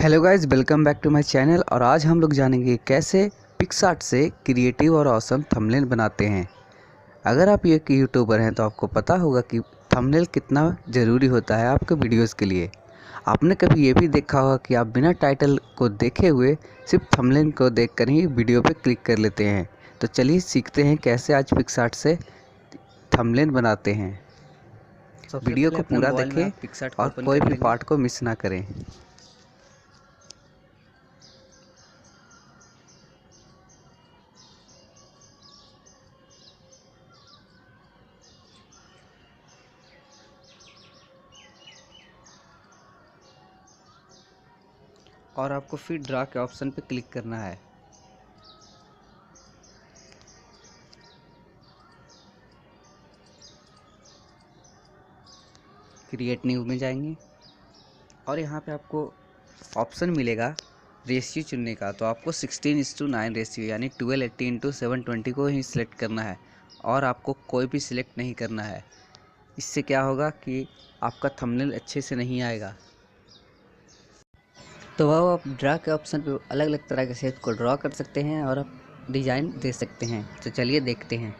Hello guys, welcome back to my channel. और आज हम लोग जानेंगे कैसे पिक्सआर्ट से क्रिएटिव और ऑसम थंबनेल बनाते हैं। अगर आप एक यूट्यूबर हैं तो आपको पता होगा कि थंबनेल कितना ज़रूरी होता है आपके वीडियोस के लिए। आपने कभी ये भी देखा होगा कि आप बिना टाइटल को देखे हुए सिर्फ थंबनेल को देखकर ही वीडियो पे क्लिक कर लेते हैं। तो चलिए सीखते हैं कैसे आज पिक्सआर्ट से थंबनेल बनाते हैं। वीडियो को पूरा देखें और कोई भी पार्ट को मिस ना करें। और आपको फिर ड्रा के ऑप्शन पे क्लिक करना है। क्रिएट न्यू में जाएंगे और यहाँ पे आपको ऑप्शन मिलेगा रेशियो चुनने का। तो आपको 16:9 रेशियो यानी 1280x720 को ही सिलेक्ट करना है और आपको कोई भी सिलेक्ट नहीं करना है। इससे क्या होगा कि आपका थंबनेल अच्छे से नहीं आएगा। तो वह आप ड्रा के ऑप्शन पे अलग अलग तरह के शेप को ड्रॉ कर सकते हैं और आप डिज़ाइन दे सकते हैं। तो चलिए देखते हैं।